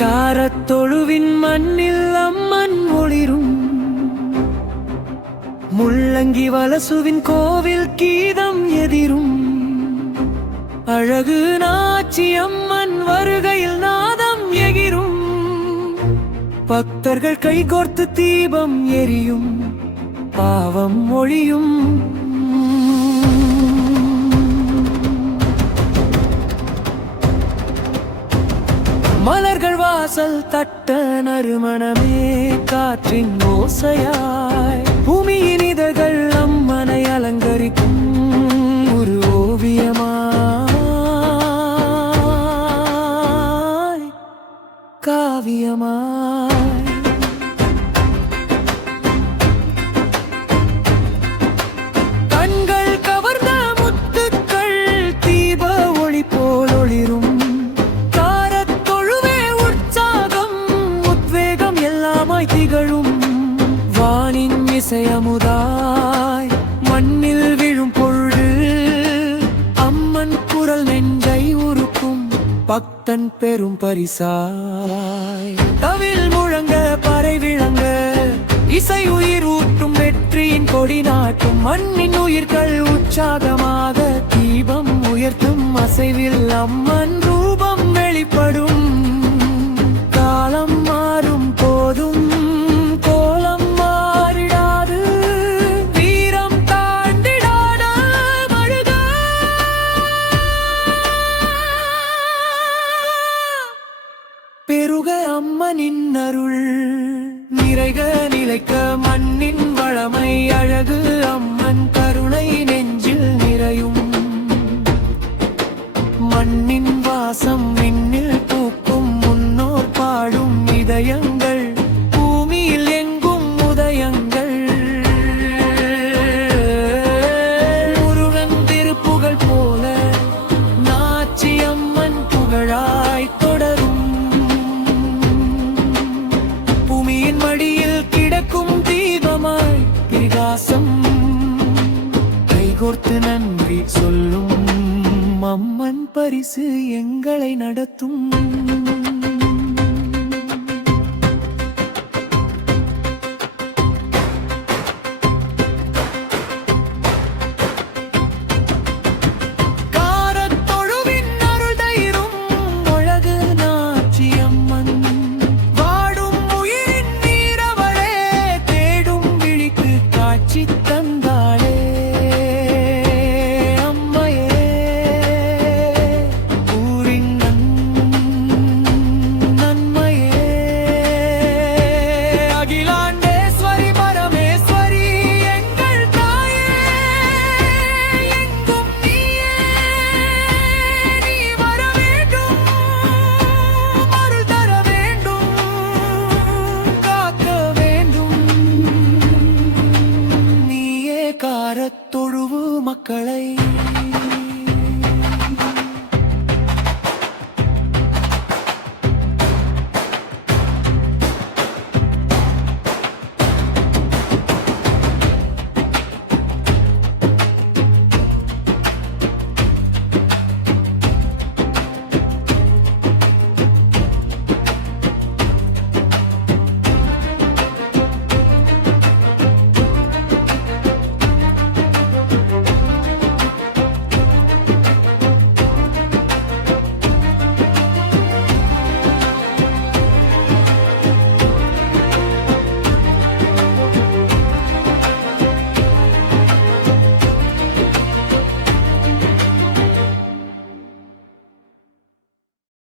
காரத்தொழுவின் மண்ணில் அம்மன் ஒளிரும், முள்ளங்கி வலசுவின் கோவில் கீதம் எதிரும். அழகு நாச்சி அம்மன் வருகையில் நாதம் எகிரும். பக்தர்கள் கைகோர்த்து தீபம் எரியும், பாவம் ஒளியும். மலர்கள் வாசல் தட்ட நறுமணமே காற்றின் ஓசையாய், பூமியின் இதழ்கள் அம்மனை அலங்கரிக்கும் ஒரு ஓவியமாய், காவியமாய். கண்கள் கவர்ந்த முத்துக்கள் தீப ஒளி போல் ஒளிரும். திகழும் வானின் இசையமுதாய், மண்ணில் விழும் பொழுது அம்மன் குரல் நெஞ்சை உருக்கும், பக்தன் பெரும் பரிசாய். தவில் முழங்க பறை விளங்க இசை உயிர் ஊட்டும், வெற்றியின் கொடி நாட்டும் மண்ணின் உயிர்கள் உற்சாகமாக தீபம் உயர்த்தும். அசைவில் அம்மன் ரூபம் வெளிப்படும், காலம் மாறும் போதும் கோலம் மாறிடாது, வீரம் தாண்டிடாத மழுக. பெருக அம்மனின் அருள் நிறைக நிலைக்க மண்ணின் வளமை அழகு, அம்மன் கருணை நெஞ்சில் நிறையும். மண்ணின் வாசம் விண்ணில் பூக்கும், முன்னோர் பாடும் இதயங்கள் பூமியில் எங்கும் உதயங்கள். முருகன் திருப்புகழ் போல நாச்சி அம்மன் புகழாய் தொடரும். பூமியின் மடியில் கிடக்கும் தீபமாய் பிரகாசம், கைகோர்த்து நன்றி சொல்லும் அம்மன் பரிசு எங்களை நடத்தும்.